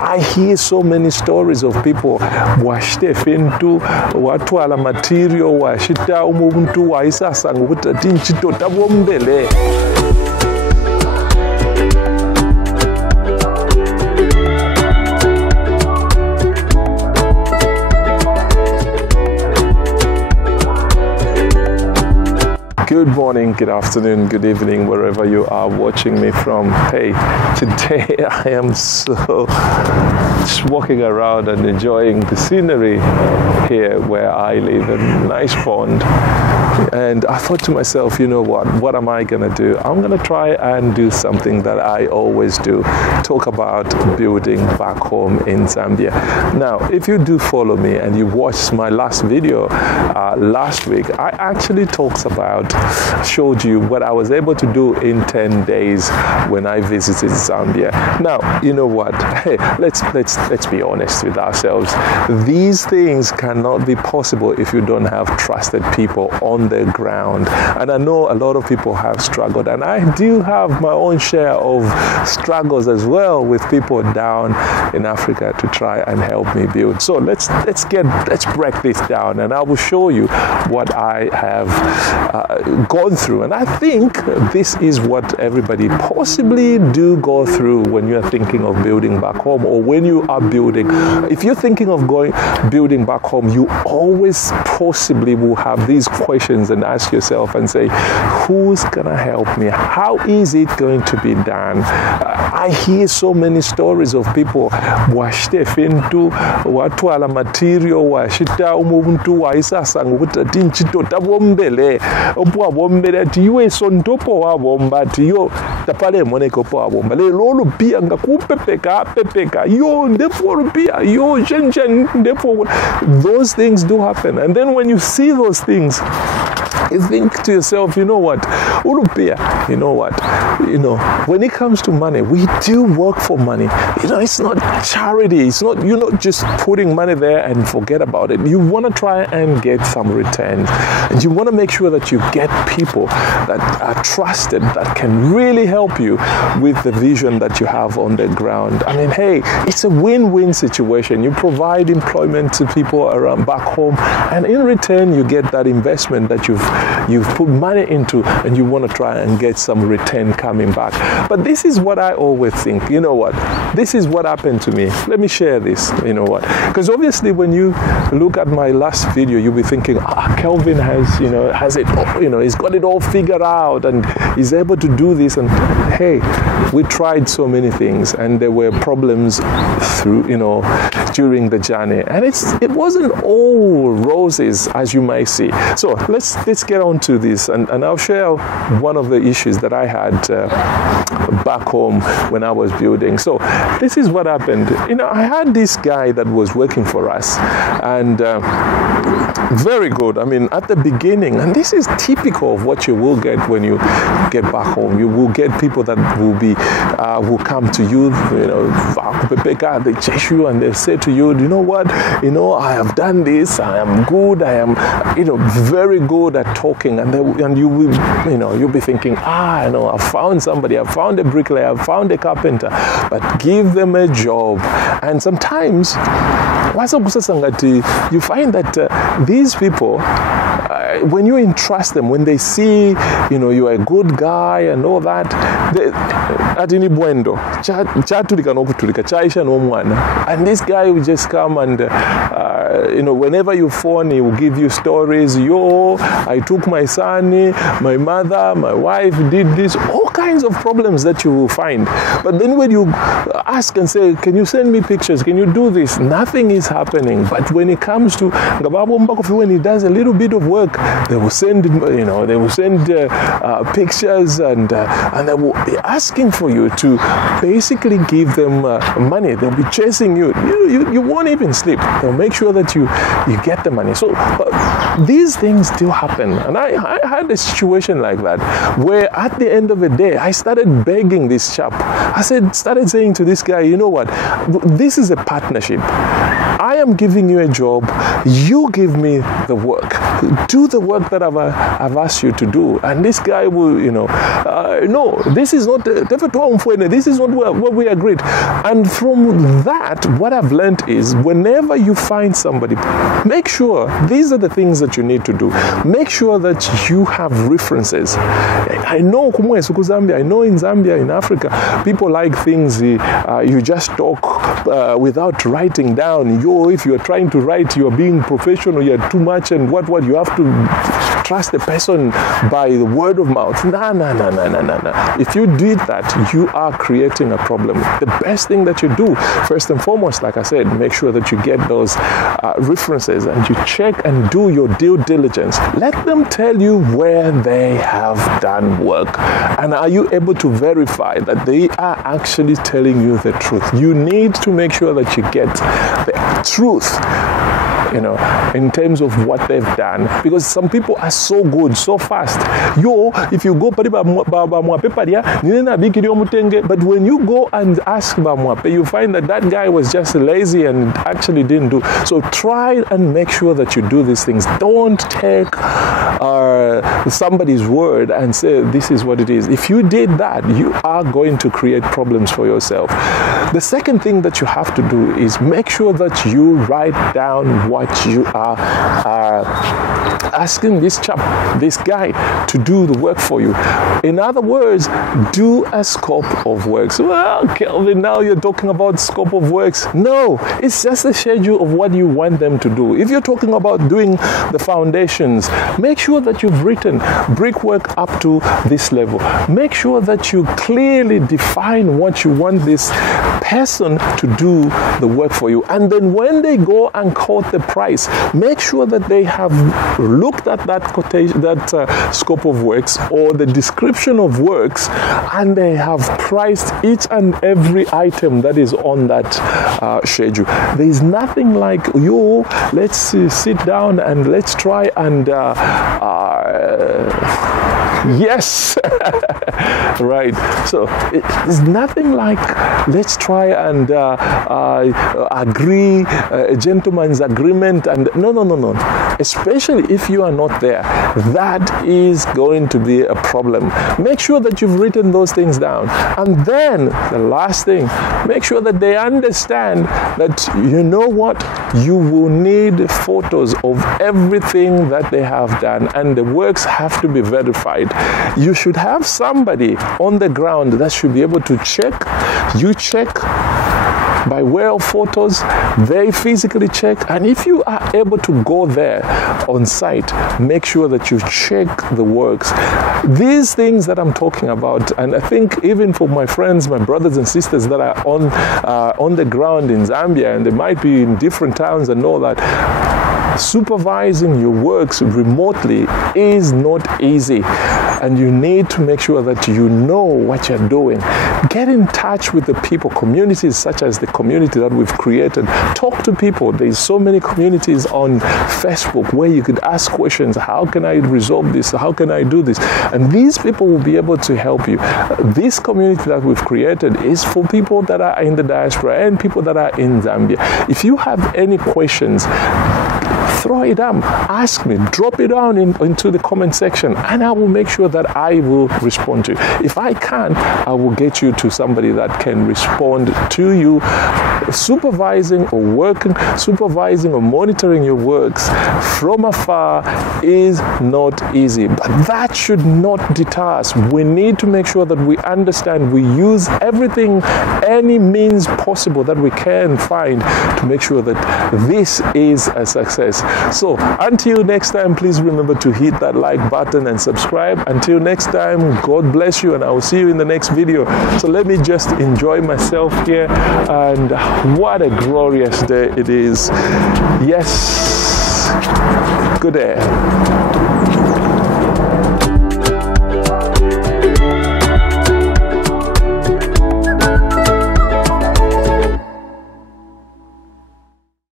I hear so many stories of people washitefintu watwala material washita umuntu waisasanga ukuthi tinchito tabombele. Good morning, good afternoon, good evening, wherever you are watching me from. Hey, today I am just walking around and enjoying the scenery here where I live, a nice pond. And I thought to myself, you know what am I going to do? I'm going to try and do something that I always do, talk about building back home in Zambia. Now, if you do follow me and you watched my last video last week, I actually showed you what I was able to do in 10 days when I visited Zambia. Now, you know what? Hey, let's be honest with ourselves. These things cannot be possible if you don't have trusted people on the ground. And I know a lot of people have struggled, and I do have my own share of struggles as well with people down in Africa to try and help me build. So let's break this down, and I will show you what I have gone through. And I think this is what everybody possibly do go through when you are thinking of building back home, or when you are building. If you're thinking of building back home, you always possibly will have these questions and ask yourself and say, who's gonna help me? How is it going to be done? I hear so many stories of people washitefintu watwala material washita umuntu waisasanga ukuthi tinchito tabombele opwabombele tiwe sontopo wabomba tiyo tapale moneko po wabomba le lolu pia ngakupepeka yo ndepo rupia yo jenjen ndepo. Those things do happen, and then when you see those things, you think to yourself, you know what, Ulupia, you know what, when it comes to money, we do work for money. It's not charity. It's not, you're not just putting money there and forget about it. You want to try and get some returns, and you want to make sure that you get people that are trusted, that can really help you with the vision that you have on the ground. I mean, hey, it's a win-win situation. You provide employment to people around back home, and in return, you get that investment that you've put money into, and you want to try and get some return coming back. But this is what I always think, you know what, this is what happened to me. Let me share this, you know what, because obviously when you look at my last video, you'll be thinking, Kelvin has it all, he's got it all figured out and he's able to do this. And hey, we tried so many things, and there were problems through, during the journey, and it wasn't all roses, as you might see. So let's get on to this, and I'll share one of the issues that I had back home when I was building. So this is what happened. I had this guy that was working for us, and very good. I mean, at the beginning, and this is typical of what you will get when you get back home. You will get people that will come to you, they chase you and they say to you, you know what, I have done this, I am good, I am, very good at talking, and you will, you'll be thinking, I found somebody, I found a bricklayer, I found a carpenter, but give them a job. And sometimes you find that these people, when you entrust them, when they see, you're a good guy and all that, and this guy will just come and, whenever you phone, he will give you stories. I took my son, my mother, my wife did this, all kinds of problems that you will find. But then when you ask and say, can you send me pictures? Can you do this? Nothing is happening. But when it comes to when he does a little bit of work, they will send, pictures, and they will be asking for you to basically give them money. They'll be chasing you. You won't even sleep. They'll make sure that you get the money. So these things do happen. And I had a situation like that where at the end of the day, I started begging this chap. Started saying to this guy, you know what, this is a partnership. I am giving you a job, you give me the work. do the work that I've asked you to do. And this guy will, no, this is not, this is not what we agreed. And from that, what I've learned is whenever you find somebody, make sure these are the things that you need to do. Make sure that you have references. I know Zambia, I know in Zambia, in Africa, people like things you just talk without writing down. If you're trying to write, you're being professional, you're too much, and what you have to trust the person by the word of mouth. No. If you did that, you are creating a problem. The best thing that you do, first and foremost, like I said, make sure that you get those references and you check and do your due diligence. Let them tell you where they have done work. And are you able to verify that they are actually telling you the truth? You need to make sure that you get the truth, in terms of what they've done, because some people are so good, so fast. If you go, but when you go and ask Bamwape, you find that guy was just lazy and actually didn't do. So try and make sure that you do these things. Don't take somebody's word and say this is what it is. If you did that, you are going to create problems for yourself. The second thing that you have to do is make sure that you write down what you are asking this guy to do the work for you. In other words, do a scope of works. Well, Kelvin, now you're talking about scope of works. No, it's just a schedule of what you want them to do. If you're talking about doing the foundations, make sure that you've written brickwork up to this level. Make sure that you clearly define what you want this person to do the work for you. And then when they go and quote the price, make sure that they have looked at that quotation, that scope of works or the description of works, and they have priced each and every item that is on that schedule. There is nothing like, let's sit down and let's try and yes. Right. So there's nothing like let's try and agree, a gentleman's agreement, and no. Especially if you are not there, that is going to be a problem. Make sure that you've written those things down. And then the last thing, make sure that they understand that you will need photos of everything that they have done, and the works have to be verified. You should have somebody on the ground that should be able to check. You check by way of photos, they physically check, and if you are able to go there on site, make sure that you check the works. These things that I'm talking about, and I think even for my friends, my brothers and sisters that are on the ground in Zambia, and they might be in different towns and all that, supervising your works remotely is not easy, and you need to make sure that you know what you're doing. Get in touch with the people, communities such as the community that we've created. Talk to people. There's so many communities on Facebook where you could ask questions. How can I resolve this? How can I do this? And these people will be able to help you. This community that we've created is for people that are in the diaspora and people that are in Zambia. If you have any questions, throw it down, ask me, drop it down into the comment section, and I will make sure that I will respond to you. If I can't, I will get you to somebody that can respond to you. Supervising or monitoring your works from afar is not easy, but that should not deter us. We need to make sure that we understand, we use everything, any means possible that we can find to make sure that this is a success. So until next time, please remember to hit that like button and subscribe. Until next time, God bless you, and I will see you in the next video. So let me just enjoy myself here, and what a glorious day it is. Yes, good day.